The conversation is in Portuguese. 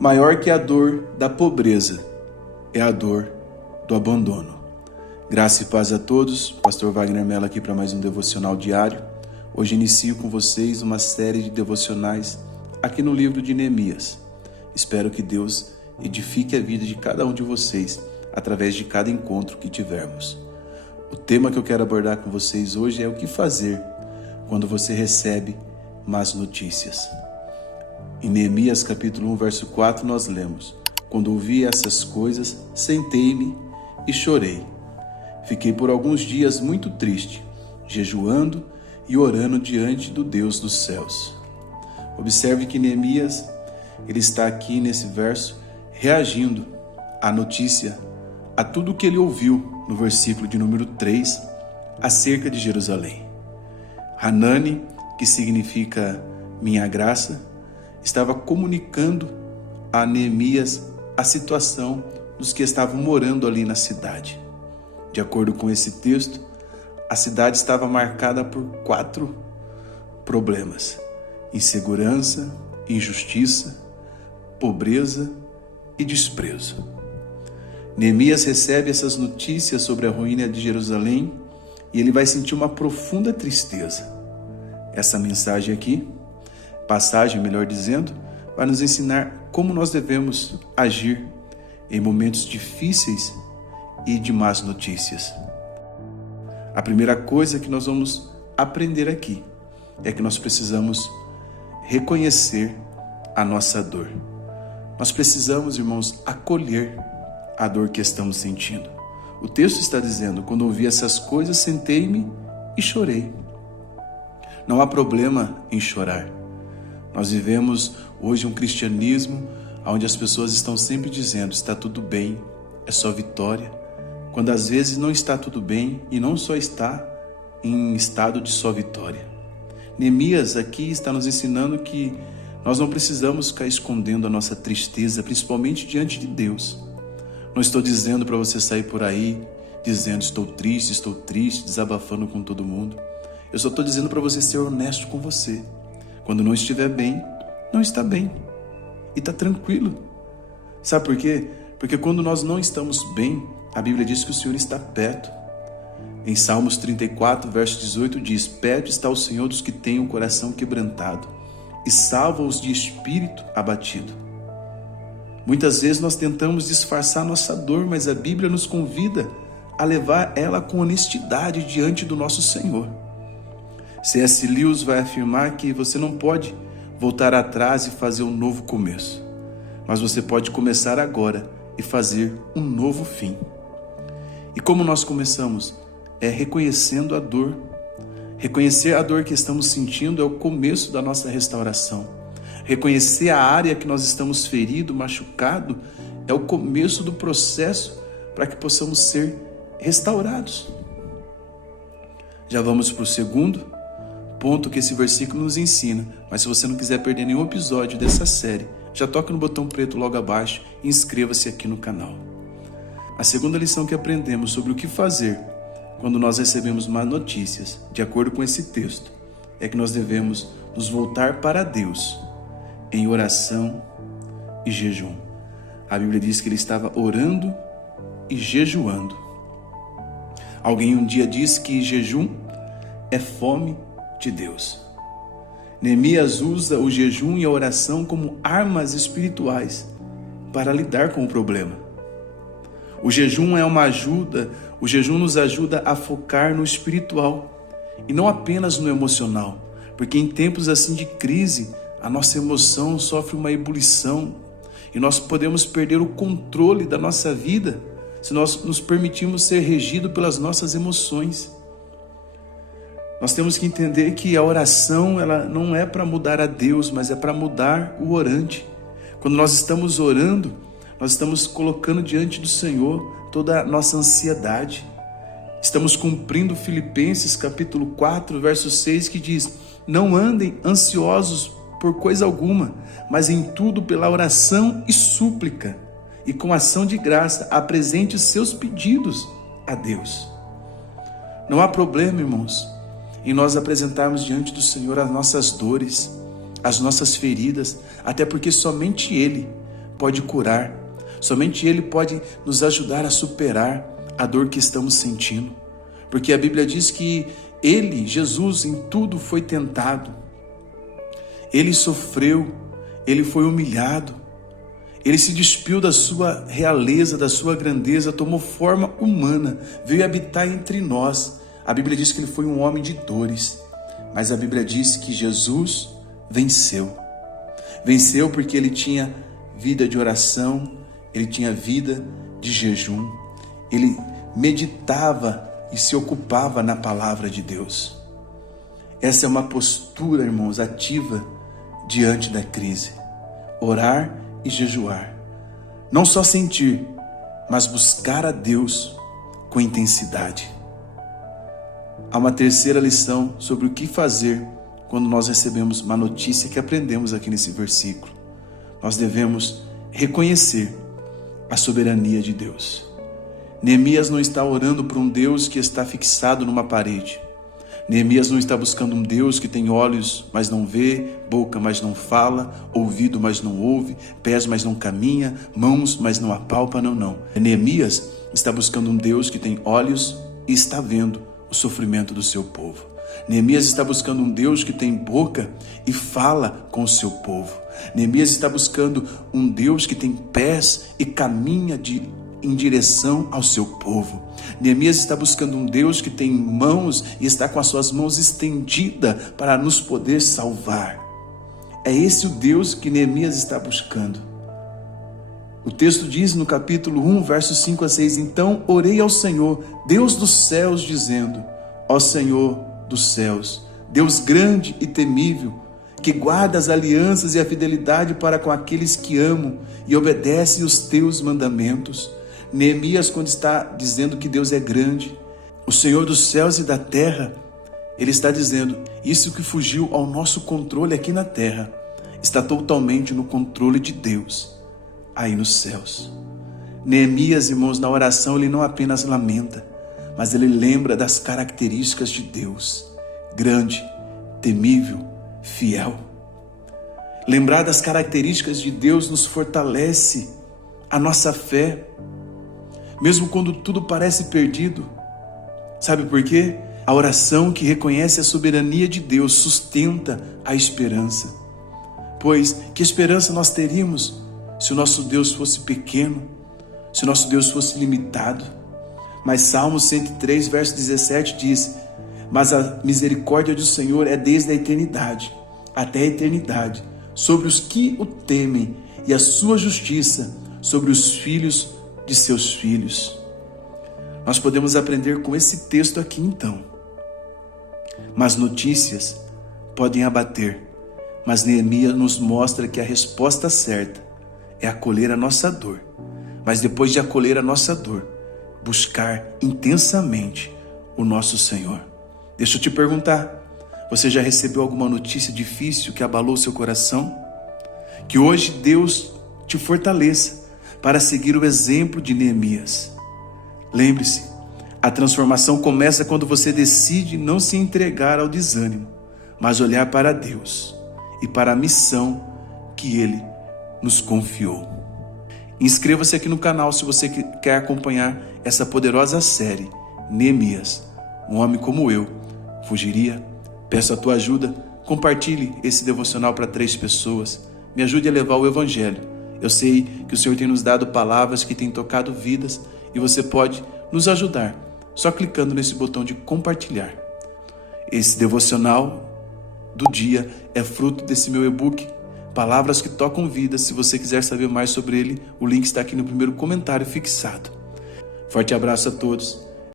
Maior que a dor da pobreza é a dor do abandono. Graça e paz a todos. Pastor Wagner Mello aqui para mais um devocional diário. Hoje inicio com vocês uma série de devocionais aqui no livro de Neemias. Espero que Deus edifique a vida de cada um de vocês através de cada encontro que tivermos. O tema que eu quero abordar com vocês hoje é o que fazer quando você recebe más notícias. Em Neemias capítulo 1, verso 4, nós lemos: Quando ouvi essas coisas, sentei-me e chorei. Fiquei por alguns dias muito triste, jejuando e orando diante do Deus dos céus. Observe que Neemias, ele está aqui nesse verso reagindo à notícia, a tudo que ele ouviu no versículo de número 3, acerca de Jerusalém. Hanani, que significa minha graça, estava comunicando a Neemias a situação dos que estavam morando ali na cidade. De acordo com esse texto, a cidade estava marcada por 4 problemas: insegurança, injustiça, pobreza e desprezo. Neemias recebe essas notícias sobre a ruína de Jerusalém e ele vai sentir uma profunda tristeza. Essa mensagem aqui, passagem, melhor dizendo, vai nos ensinar como nós devemos agir em momentos difíceis e de más notícias. A primeira coisa que nós vamos aprender aqui é que nós precisamos reconhecer a nossa dor. Nós precisamos, irmãos, acolher a dor que estamos sentindo. O texto está dizendo: quando ouvi essas coisas, sentei-me e chorei. Não há problema em chorar. Nós vivemos hoje um cristianismo onde as pessoas estão sempre dizendo: está tudo bem, é só vitória, quando às vezes não está tudo bem e não só está em estado de só vitória. Neemias aqui está nos ensinando que nós não precisamos ficar escondendo a nossa tristeza, principalmente diante de Deus. Não estou dizendo para você sair por aí dizendo estou triste, desabafando com todo mundo. Eu só estou dizendo para você ser honesto com você. Quando não estiver bem, não está bem. E está tranquilo. Sabe por quê? Porque quando nós não estamos bem, a Bíblia diz que o Senhor está perto. Em Salmos 34, verso 18 diz: perto está o Senhor dos que têm o coração quebrantado e salva-os de espírito abatido. Muitas vezes nós tentamos disfarçar nossa dor, mas a Bíblia nos convida a levar ela com honestidade diante do nosso Senhor. C.S. Lewis vai afirmar que você não pode voltar atrás e fazer um novo começo, mas você pode começar agora e fazer um novo fim. E como nós começamos? É reconhecendo a dor. Reconhecer a dor que estamos sentindo é o começo da nossa restauração. Reconhecer a área que nós estamos ferido, machucado, é o começo do processo para que possamos ser restaurados. Já vamos para o segundo ponto que esse versículo nos ensina, mas se você não quiser perder nenhum episódio dessa série, já toque no botão preto logo abaixo e inscreva-se aqui no canal. A segunda lição que aprendemos sobre o que fazer quando nós recebemos más notícias, de acordo com esse texto, é que nós devemos nos voltar para Deus em oração e jejum. A Bíblia diz que ele estava orando e jejuando. Alguém um dia disse que jejum é fome de Deus. Neemias usa o jejum e a oração como armas espirituais para lidar com o problema. O jejum é uma ajuda, o jejum nos ajuda a focar no espiritual e não apenas no emocional, porque em tempos assim de crise, a nossa emoção sofre uma ebulição e nós podemos perder o controle da nossa vida se nós nos permitirmos ser regidos pelas nossas emoções. Nós temos que entender que a oração ela não é para mudar a Deus, mas é para mudar o orante. Quando nós estamos orando, nós estamos colocando diante do Senhor toda a nossa ansiedade. Estamos cumprindo Filipenses capítulo 4, verso 6, que diz: não andem ansiosos por coisa alguma, mas em tudo pela oração e súplica, e com ação de graça apresente os seus pedidos a Deus. Não há problema, irmãos, em nós apresentarmos diante do Senhor as nossas dores, as nossas feridas, até porque somente Ele pode curar. Somente Ele pode nos ajudar a superar a dor que estamos sentindo. Porque a Bíblia diz que Ele, Jesus, em tudo foi tentado. Ele sofreu, Ele foi humilhado. Ele se despiu da sua realeza, da sua grandeza, tomou forma humana, veio habitar entre nós. A Bíblia diz que Ele foi um homem de dores, mas a Bíblia diz que Jesus venceu. Venceu porque Ele tinha vida de oração, Ele tinha vida de jejum, Ele meditava e se ocupava na palavra de Deus. Essa é uma postura, irmãos, ativa diante da crise. Orar e jejuar. Não só sentir, mas buscar a Deus com intensidade. Há uma terceira lição sobre o que fazer quando nós recebemos uma notícia que aprendemos aqui nesse versículo. Nós devemos reconhecer a soberania de Deus. Neemias não está orando por um Deus que está fixado numa parede. Neemias não está buscando um Deus que tem olhos, mas não vê, boca, mas não fala, ouvido, mas não ouve, pés, mas não caminha, mãos, mas não apalpa, não. Neemias está buscando um Deus que tem olhos e está vendo o sofrimento do seu povo. Neemias está buscando um Deus que tem boca e fala com o seu povo. Neemias está buscando um Deus que tem pés e caminha em direção ao seu povo. Neemias está buscando um Deus que tem mãos e está com as suas mãos estendidas para nos poder salvar. É esse o Deus que Neemias está buscando. O texto diz no capítulo 1, versos 5 a 6, então orei ao Senhor, Deus dos céus, dizendo, ó Senhor dos céus, Deus grande e temível, que guarda as alianças e a fidelidade para com aqueles que amam e obedecem os teus mandamentos. Neemias, quando está dizendo que Deus é grande, o Senhor dos céus e da terra, ele está dizendo, isso que fugiu ao nosso controle aqui na terra, está totalmente no controle de Deus, aí nos céus. Neemias, irmãos, na oração, ele não apenas lamenta, mas ele lembra das características de Deus, grande, temível, fiel. Lembrar das características de Deus nos fortalece a nossa fé, mesmo quando tudo parece perdido. Sabe por quê? A oração que reconhece a soberania de Deus sustenta a esperança. Pois que esperança nós teríamos se o nosso Deus fosse pequeno, se o nosso Deus fosse limitado? Mas Salmo 103, verso 17 diz, mas a misericórdia do Senhor é desde a eternidade, até a eternidade, sobre os que o temem, e a sua justiça sobre os filhos de seus filhos. Nós podemos aprender com esse texto aqui então. Mas notícias podem abater, mas Neemias nos mostra que a resposta certa é acolher a nossa dor, mas depois de acolher a nossa dor, buscar intensamente o nosso Senhor. Deixa eu te perguntar, você já recebeu alguma notícia difícil que abalou seu coração? Que hoje Deus te fortaleça para seguir o exemplo de Neemias. Lembre-se, a transformação começa quando você decide não se entregar ao desânimo, mas olhar para Deus e para a missão que Ele nos confiou. Inscreva-se aqui no canal se você quer acompanhar essa poderosa série, Neemias, um homem como eu fugiria. Peço a tua ajuda, compartilhe esse devocional para 3 pessoas, me ajude a levar o Evangelho. Eu sei que o Senhor tem nos dado palavras que têm tocado vidas e você pode nos ajudar só clicando nesse botão de compartilhar. Esse devocional do dia é fruto desse meu e-book, Palavras que Tocam Vidas. Se você quiser saber mais sobre ele, o link está aqui no primeiro comentário fixado. Forte abraço a todos